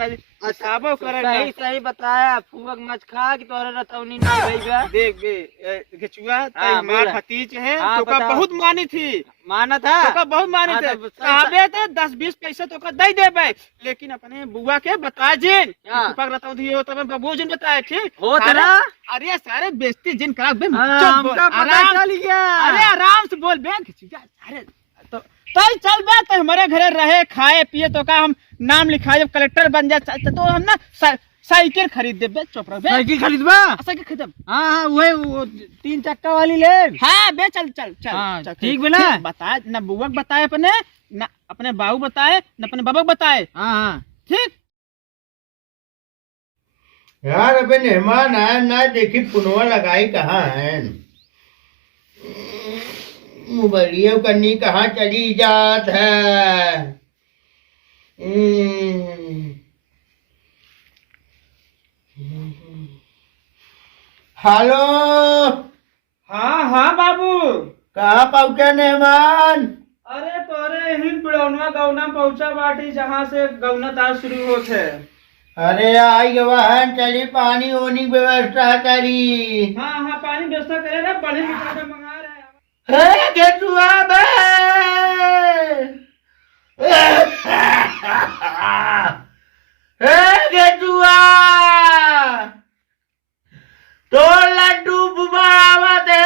नदी साबो करे सही सही बताया फूक मच खा कि तोहरा रतौनी ना भईगा। देख बे गचुआ तई मां भतीज है तो का बहुत मानी थी माना था तो का बहुत मानी थे कहबे तो 10-20 पैसा तो का दे देबे लेकिन अपने बुआ के बता जिन फूफा रतौ दियो तब बबू जिन बताए ठीक हो तेरा। अरे सारे बेइज्जती जिन करा बे हमका पता चल गया। अरे आराम से बोल बे गचुआ अरे तो चल बे तो हमारे घरे रहे खाए पिए तो का हम नाम लिखा जब कलेक्टर बन जाए तो हम ना साइकिल खरीद दे बे चोपड़ा बे साइकिल खरीदबा। साइकिल खरीद हाँ वो 3 चक्का वाली ले। हाँ बे चल चल चल, हाँ, चल ठीक बना बता न बुआ बताए अपने न अपने बाबू बताए न अपने बाबा बताए। हाँ ठीक यार अबे मेहमान आए ना देखी पुनवा लगाई कहाँ है मोबाइलियों करनी कहाँ चली जात है। हेलो हाँ हाँ बाबू कहाँ पहुँचे मेहमान। अरे तोरे यही बिड़ौनवा गौना पहुंचा बाटी जहाँ से गौना तार शुरू होते। अरे आई वहन चली पानी होनी व्यवस्था करी। हाँ हाँ पानी व्यवस्था करे रे बड़े मिठाई मंगा रहे हैं। गेटुआ बे गेटुआ तो लड्डू बुबावा दे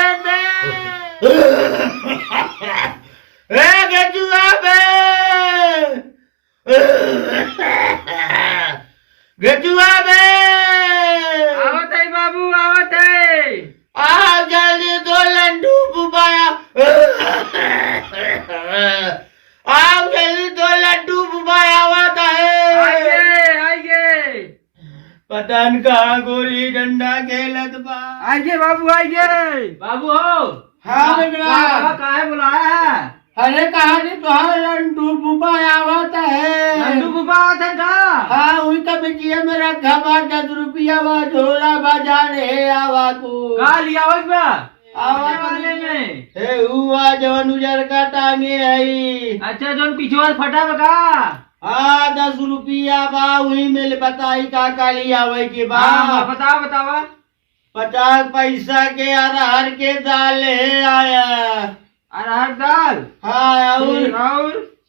गेटुआ बे गेटुआ बे आवत है बाबू आवत है। आ जल्दी दो लड्डू बुबाया आओ जल्दी दो लड्डू बुबाया आवत है। आइए पता न कहाँ गोली डंडा खेलत बा। आइए बाबू आइए। बाबू हो हाँ बेटा काहे बुलाया है। अरे कहा नहीं तो लड्डू बुबाया आवत है। लड्डू बुबा था का। हाँ वही का बेटिया मेरा घबा 10 रुपया बा झोला बाजा रे आवा को का लिया हो बा आवा वाले में। हे हुआ जवन उजर का टांगे आई। अच्छा जोन पिछुआ फटा बका। हाँ 10 रुपया बा वही में बताई का लिया वही के बा। बताओ बतावा। 50 पैसा के अरहर के दाल है आया। अरहर दाल। हाँ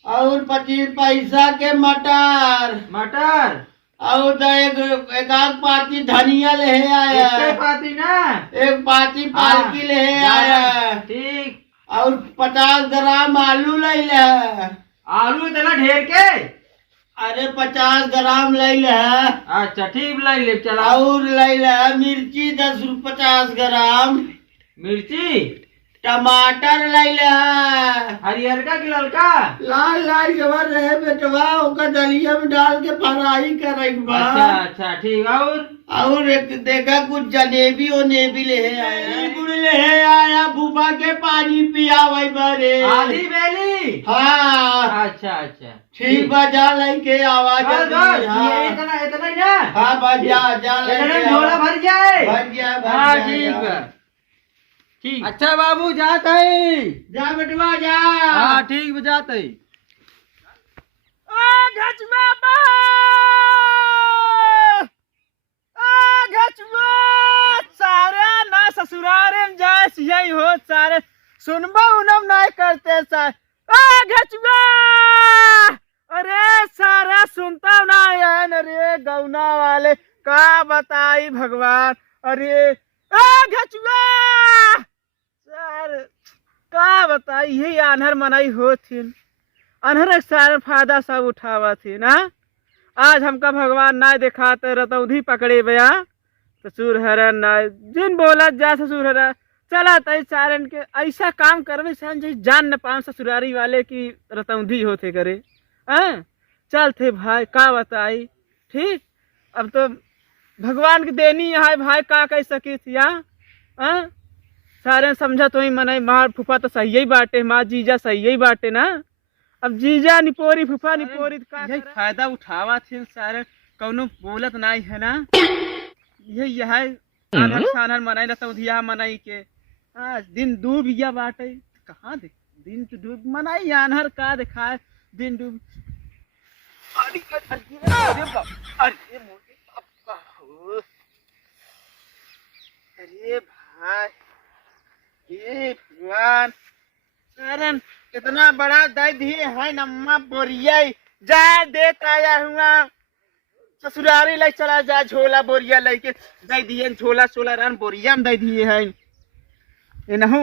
और 25 पैसा के मटर मटर और तो एक आध पाती धनिया ले आया। एक पाती ना एक पाती पालकी ले आया। ठीक। और 50 ग्राम आलू ले ले। आलू इतना ढेर के। अरे 50 ग्राम ले ले। अच्छा ठीक ले चला। और ले ले मिर्ची 50 ग्राम। मिर्ची टमाटर ले ले। हरियर का कि ललका। लाल लाल जवर रहे बेटवा ओका दलिया में डाल के फ्राई करे बा। अच्छा ठीक। और एक देखा कुछ जलेबी और नेबी ले आया। गुड़ ले आया बुबा के पानी पिया वही बरे। आधी बेली। हाँ अच्छा ठीक बजा लेके आवाज ये इतना इतना ही ना। हाँ बजा जा लेके झोला भर जाए। भर गया हाँ ठीक ठीक। अच्छा बाबू जात है। जा बेटवा जा। हाँ ठीक जात है। सारे ना ससुरारे में जाए यही हो सारे सुनबा उनम नहीं करते सारे घचुआ। अरे सारा सुनता ना है अरे गौना वाले का बताई भगवान। अरे घचुआ का बताई यही अनहर मनाई हो थी अनहर सारे फायदा सब उठावा थी ना। आज हमका भगवान ना दिखाते रतौधी पकड़े बया ससुर हरन ना जिन बोला जा ससुर हरा चला तई सारन के ऐसा काम करवे सन जैसे जान न पाम ससुरारी वाले की रतौधी होते करे। चल थे भाई का बताई। ठीक अब तो भगवान की देनी है भाई का कह सकी थी सारे समझा तो ही मनाई मार फूफा तो सही ही बाटे माँ जीजा सही ही बाटे ना। अब जीजा निपोरी फूफा निपोरी का फायदा उठावा थे सारे कौनो बोलत नहीं है ना। यही है सानर मनाई रतौधिया मनाई के। दिन डूब गया बाटे कहाँ देख दिन तो डूब मनाई अनहर का दिखाए दिन डूब। इतना बड़ा दे दिए है नम्मा बोरिया जा देता आया हुआ ससुरारी ले चला जा झोला बोरिया लेके दे दिए झोला सोला रन बोरिया में दे दिए है ये नहु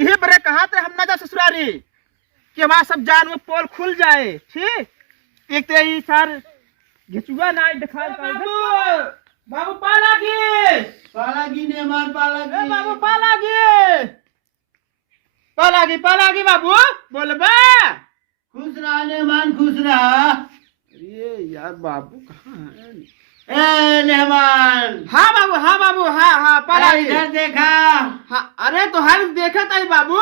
ये बरे कहा थे हम ना जा ससुरारी कि हमारा सब जान में पोल खुल जाए ठीक एक तो ये सर घिचुआ ना दिखा बाबू पालागी ने मार पालागी बाबू पालागी बाबू बोल बा खुश रहा नेमान खुश रहा। अरे यार बाबू कहाँ है ए नेमान हाँ बाबू हाँ पालागी इधर देखा। हाँ अरे तो हम देखा था बाबू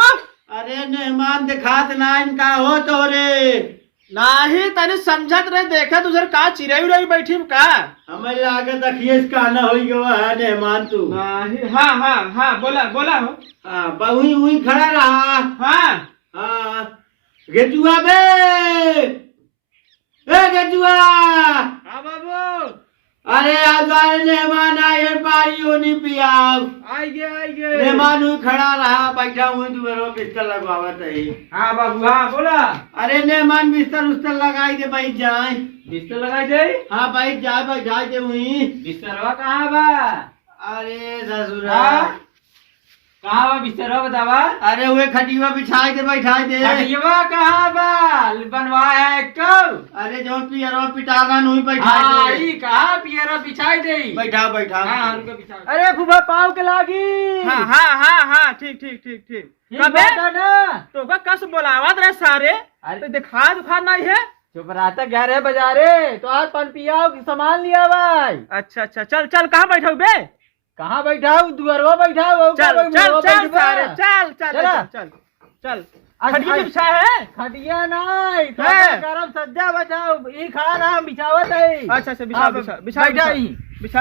अरे नेमान दिखात ना इनका हो तो रे नाही तने समझत रहे देखा तुझर का चिरई उड़ई बैठी का हमें लागे देखिए इसका ना हो गया है नेमान तू। नाही हाँ बोला हो हाँ बहुई हुई खड़ा रहा। हाँ गेजुआ बे ए गेजुआ हाँ बाबू अरे आज वाले मेहमान आए हैं पानी होनी पियाव आई गए मेहमान हुई खड़ा रहा बैठा हुई तुम्हारे बिस्तर लगवावत है। हाँ बाबू हाँ बोला अरे मेहमान बिस्तर उस्तर लगाई दे बैठ जाए। बिस्तर लगाई दे हाँ बैठ जाए दे हुई बिस्तरवा कहाँ बा अरे ससुरा कहाँ बा बिस्तरवा बतावा अरे वे खटिया बिछाई दे बैठाई दे। खटिया कहाँ बा बनवाया है कब अरे जो पियरो पिटागा नहीं बैठाई दे। कहाँ पियरो बिछाई दे बैठा हाँ उनको बिछा अरे फूफा पाव के लागी। हाँ ठीक कबे तो का कस बोलावत रहे सारे अरे तो दिखा नहीं है चुप रहता 11 बजारे तो आज पन पियाओ की सामान लिया भाई। अच्छा चल कहाँ बैठो बे कहाँ बैठाऊ दुअरवा बैठाऊ चल खटिया बिछा है खटिया नहीं है। गरम सज्जा बचाओ ई खड़ा ना हम बिछावत है। अच्छा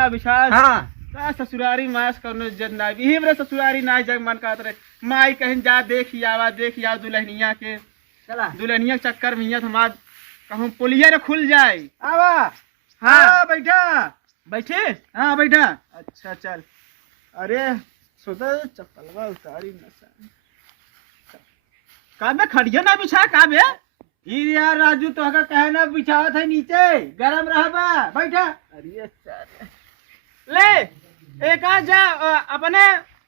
बिछा हाँ ससुरारी मास करने जन ना यही बरे ससुरारी ना जग मन का रे माई कहीं जा देख आवा दुल्हनिया के चला दुल्हनिया के चक्कर में हम आज कहूँ पुलिया न खुल जाए। आवा हाँ बैठा बैठे हाँ बैठा। अच्छा चल अरे सोचा चप्पलवा उतारी नशा का बे खड़िया ना बिछा का बे फिर यार राजू तो का कहना बिछावत है नीचे गरम रहबा बैठा। अरे सर ले एक आ जा अपने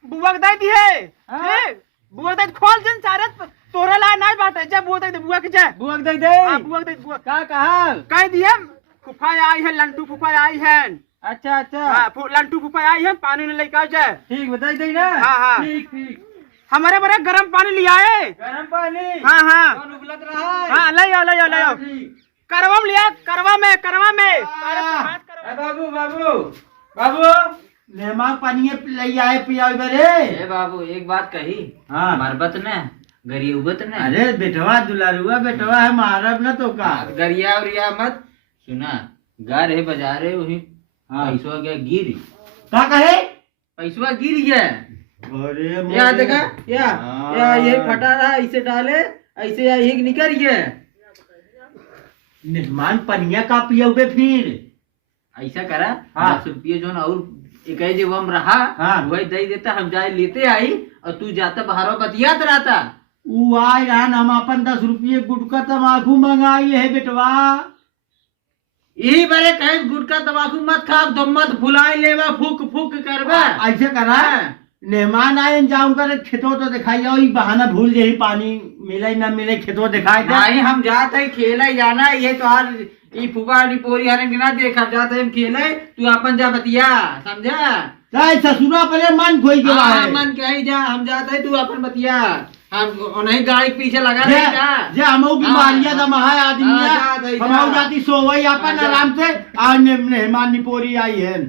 बुआ दे दी है ठीक बुआ दे खोल जन सारे तोरा ला नहीं बाटे जा बुआ दे बुआ के जा बुआ दे दे हां बुआ दे बुआ का कहा कह दिए फुफा आई है लंटू फुफा आई है। अच्छा हां लंटू फुफा आई है पानी ने लेकर जा ठीक बताई दे ना। हाँ ठीक हमारे बड़े गर्म पानी ले आए गरम पानी हाँ कौन उबलत रहा है। हाँ ले आओ करवा में बाबू मेहमान पानी ले आए पियाओ बरे। ए बाबू एक बात कही हाँ मरबत न गरीबत न अरे बेटवा दुलारुआ बेटवा है मारब न तो का गरिया उरिया मत सुना गा रहे बाजारे वही हाँ पैसवा गया गिर का कहे पैसवा गिर गया। अरे यहाँ देखा या हाँ। ये फटा रहा इसे डाले ऐसे या ये निकल गया। मेहमान पनिया का पियोगे फिर ऐसा करा हाँ। 10 रुपये जो और एक जब हम रहा हाँ। वही दे देता हम जाए लेते आई और तू जाता बाहर बतियात रहता उ आए रहन हम अपन 10 रुपये गुटका तमाकू मंगाई है बेटवा। यही बारे कहे गुटका तम्बाकू मत खा दम मत फुलाई लेवा फूक करवा। ऐसे करा मेहमान आए जाऊं कर खेतों तो दिखाई जाओ बहाना भूल जाही पानी मिले न मिले खेतों दिखाए नहीं हम जाते है खेला जाना ये तो आज ये फुगा पोरी हरे बिना देखा जाते हम खेले तू अपन जा बतिया समझा चाहे ससुरा पहले मन खोई के हाँ, मन के ही जा हम जाते तू अपन बतिया हम नहीं गाड़ी के पीछे लगा जे नहीं जा जे हमो बीमारियां दमा है आदमी हाँ, जा, हमो जाती सोवई अपन जा। आराम से आज मेहमान निपोरी आई है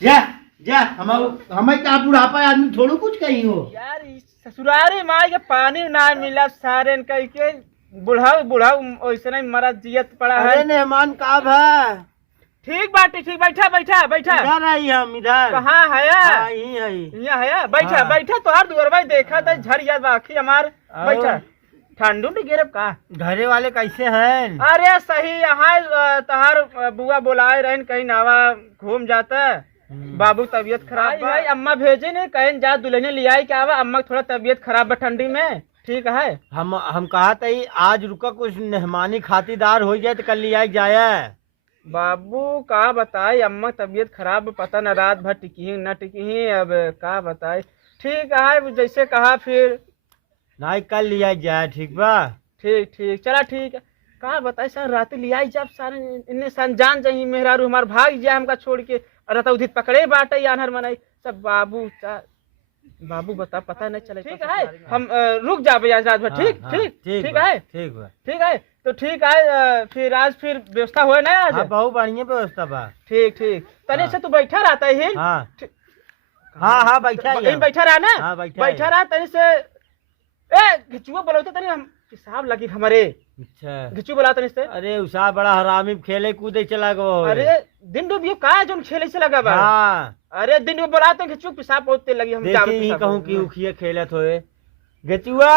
जा जा हमें का बुढ़ापा आदमी थोड़ो कुछ कहीं हो यार ससुरारी माई के पानी ना मिला सारे कह के बुढ़ाऊ वैसे नहीं मरा जियत पड़ा है। मेहमान कब है ठीक बाटी ठीक बैठा इधर आई हम इधर कहाँ है यहीं है यहाँ है बैठा तो हर दुअर भाई देखा था झरिया बाकी हमार बैठा ठंडू नहीं गिरब का घरे वाले कैसे हैं। अरे सही यहाँ तहार बुआ बुलाए रहन कहीं नावा घूम जाता बाबू तबीयत खराब है अम्मा भेजे ने कहीं जा दुल्हने ले आई क्या अम्मा थोड़ा तबीयत खराब है ठंडी में ठीक है। हम कहा था आज रुका कुछ मेहमानी खातिरदार हो जाए तो कल लिया जाए। बाबू का बताई, अम्मा तबीयत खराब, पता न रात भर टिकी ही न टिकी ही, अब का बताई। ठीक है जैसे कहा फिर नहीं कल लिया जाए, ठीक बा। ठीक ठीक चला ठीक है। का बताई सर रात लिया जब सारे इन्हें सन जान जाही मेहरारू हमार भाग जाए हमका छोड़ के, रता उधित पकड़े बाटे यानहर मनाई सब। बाबू बता पता नहीं चले। ठीक है हम रुक जाबे आज रात भर। ठीक ठीक ठीक है ठीक है तो ठीक है फिर आज फिर व्यवस्था हुए ना आज। बहुत बढ़िया व्यवस्था बा। ठीक ठीक तने से तू बैठा रहता है। हाँ बैठा रहा ना। हाँ, बैठा रहा तनी से ए घिचुआ बोलते तनी हम हिसाब लगी हमारे। अच्छा घिचू बोला तनी से। अरे उसा बड़ा हरामी खेले कूदे चला गो। अरे दिन डूबियो का जो खेले से लगा बा। हाँ अरे दिन डूब बोला तो घिचू पिसाब पहुंचते लगी हम देखी ही कहूं कि उखिए खेलत होए। घिचुआ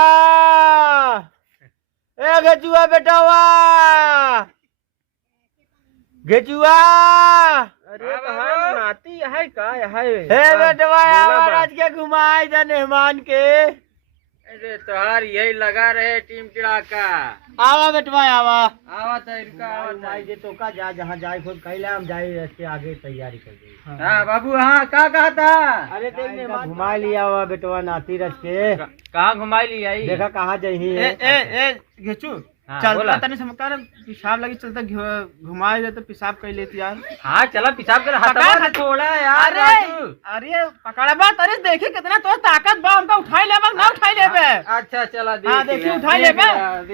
ए घिचुआ बेटा वाह घिचुआ। अरे कहां नाती है का है। हे बेटवा महाराज के घुमाई दे मेहमान के। अरे तोहार यही लगा रहे टीम टिड़ाका। आवा बेटवा आवा आवा जे तो का जा जहाँ जाए खुद कहला हम जाए इसके आगे तैयारी कर दे। हाँ बाबू हाँ का कहा था। अरे देख मेहमान घुमा लिया हुआ बेटवा नाती रच के। कहाँ घुमाई लिया देखा कहाँ जाही ए ए ए घिचू हाँ, चलता बोला। तनी समकार पिसाब लगी चलता घुमाए दे तो पिसाब कर लेती यार। हाँ चला पिसाब कर पकड़ हथवा थोड़ा यार अरे राजू। अरे पकड़ा बात। अरे देखी कितना तो ताकत बा हमका उठाई लेबा ना उठाई लेबे। अच्छा चला हाँ देखी उठाई लेबे।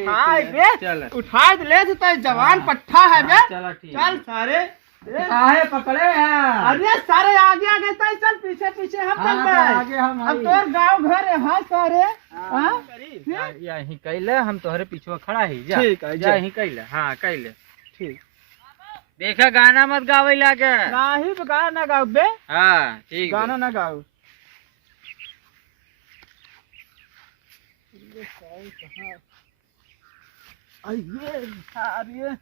हाँ बे उठाई ले तो जवान पट्ठा है बे। चला ठीक चल सारे काहे पकड़े हैं। अरे सारे आगे आगे तो चल पीछे पीछे हम चल गए। आगे हम अब तोर गांव घर है हाँ सारे। हाँ यही कैले हम तोहरे पीछे खड़ा ही जा। ठीक है जा ही कैले हाँ कैले ठीक। देखा गाना मत गावे लागे। नाही गाना ना गाओ बे। हाँ ठीक गाना ना गाओ। ये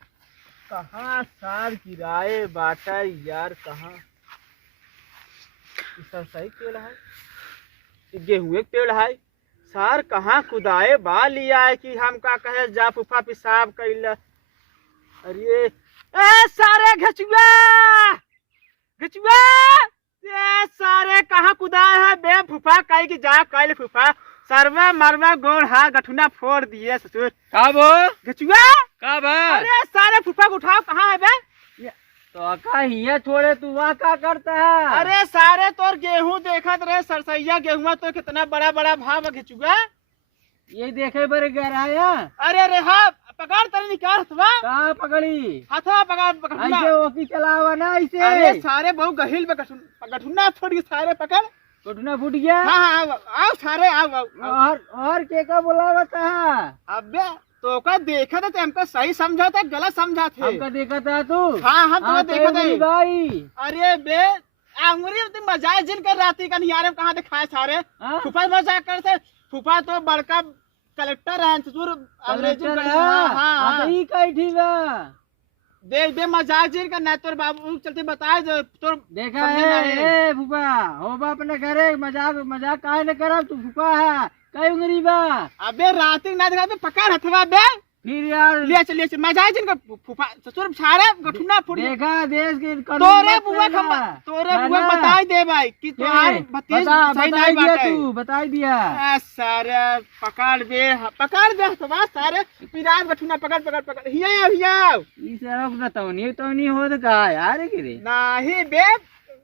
कहाँ सार गिराए बाटा यार कहाँ सब सही पेड़ है। गेहूं के पेड़ है सार कहाँ कुदाए बा लिया है कि हम का कहे जा फूफा पिसाब कैल। अरे ए सारे घचुआ घचुआ ये सारे कहाँ कुदाए है बे फूफा कह की जा कैल फूफा सरवा मरवा गोड़ हा गठुना फोड़ दिए ससुर। कब घचुआ कब अरे सारे फूफा को उठाओ कहाँ है बे। तो का हिया छोड़े तू वहाँ का करता है। अरे सारे तोर गेहूं देखत रहे सरसैया गेहुआ तो कितना बड़ा बड़ा भाव घिचुआ। ये देखे बड़े गहराया। अरे रे हाँ पकड़ तेरे निकाल हथवा। कहाँ पकड़ी हथवा पकड़ पकड़ ऐसे ओकी चलावा ना ऐसे। अरे सारे बहुत गहिल पे गठुना फट गए सारे पकड़। टूटना फूट गया। हाँ हाँ आओ सारे आओ और के का बोला था। अबे तो का देखा था हमको सही समझा था गलत समझा थे। हमका देखा था तू। हाँ हम तुम्हें देखा था भाई। अरे बे अंगुरी तुम मजाक जिन कर राती का नियारे में कहाँ दिखाए सारे। फूफा मजाक करते फूफा तो बड़का कलेक्टर है ससुर अंग्रेजी। हाँ देख दे मजाक जिन का ना तोर बाबू चलते बताए जो तोर देखा है फूफा हो बा अपने घरे मजाक मजाक काहे न करब तू फूफा है कई उंगली बा। अबे राती ना दिखा पकड़ हथवा बे फिर यार ले चलिए मजाक जिन का फूफा ससुर छाड़े गठुना फुट देखा देश के तोरे बुआ बताई दे भाई कि तोहार भतीज सही नहीं बात है। तू बताई दिया सारे पकड़ दे हथवा सारे पिराज गठुना पकड़ पकड़ पकड़ हिया ई सरक न तो नहीं हो तो का यार के रे नहीं बे।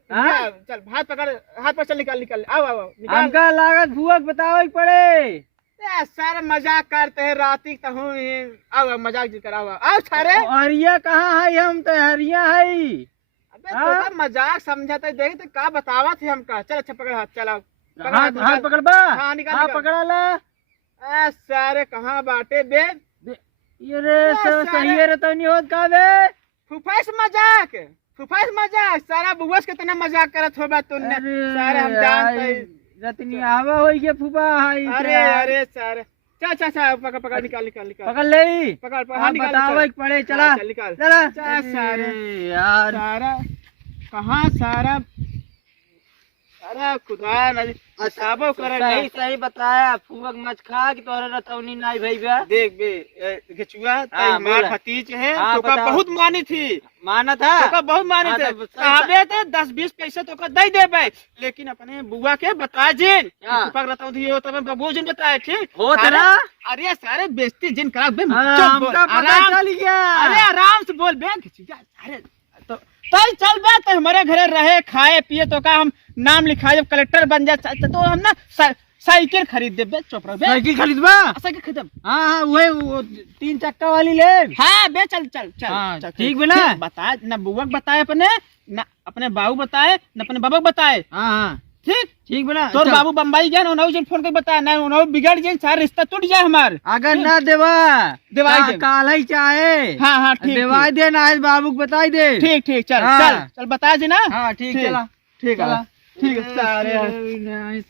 चल हाथ पकड़ हाथ पर चल निकाल आओ निकाल। हमका लागत भुआ बतावे पड़े। सारे मजाक करते हैं राती तो आओ मजाक जी कराओ आओ सारे। हरिया कहाँ है हम तो हरिया है। अबे तो मजाक समझाते देख तो का बतावा थे हमका। चल अच्छा पकड़ हाथ चलाओ हाथ पकड़ बा। हाँ निकाल पकड़ा ला सारे कहाँ बाटे बे। ये रे सही है तो नहीं होत का बे। फुफाइश मजाक सारा बुआ से कितना मजाक करत होबा तूने सारे हम जानते रतनी आवा होई के फूफा है। अरे सारे चल पकड़ निकाल पकड़ ले पकड़ बतावे पड़े चला निकाल सारे यार सारा कहाँ सारा अरे खुदा न हिसाबो करे ना। सही सही बताया फूबक मच खा कि तोहरा रतौनी नहीं भई बे। देख बे गचुआ हाँ, हमार बोला। भतीज है हाँ, तो का बताओ। बहुत मानी थी, माना था तो का बहुत मानी हाँ, थे। तो सही- कहबे थे 10-20 पैसे तो का दे देबे, लेकिन अपने बुआ के बता जिन हाँ। फूफा रतौ दियो तो बबू जिन बताए ठीक हो सारे- तेरा अरे सारे बेइज्जती जिन करा बे हाँ, चुप बोल, हमका पता आराम- चल गया। अरे आराम से बोल बे गचुआ। अरे तो चल बे तो हमारे घरे रहे खाए पिए तो का हम नाम लिखाए जब कलेक्टर बन जाए तो हम ना साइकिल खरीद दे बे। चुप रह बे। साइकिल खरीदबा। साइकिल खरीद। हाँ हाँ वो 3 चक्का वाली ले। हाँ बे चल चल चल हाँ, चल, ठीक बे ना? बता न बुआ बताए अपने न अपने बाबू बताए न अपने बाबा बताए हाँ हाँ ठीक। ठीक बना तोर बाबू बम्बई गए ना जिन फोन कर बताया ना उन्हों बिगड़ जाए सारा रिश्ता टूट जाए हमार। अगर ना देवा देवाई दे। काल ही चाहे हाँ हाँ ठीक देवाई दे ना आज बाबू को बताई दे। ठीक ठीक चल हाँ। चल चल बता जी ना। हाँ ठीक ठीक। चला ठीक है चला। ठीक है सारे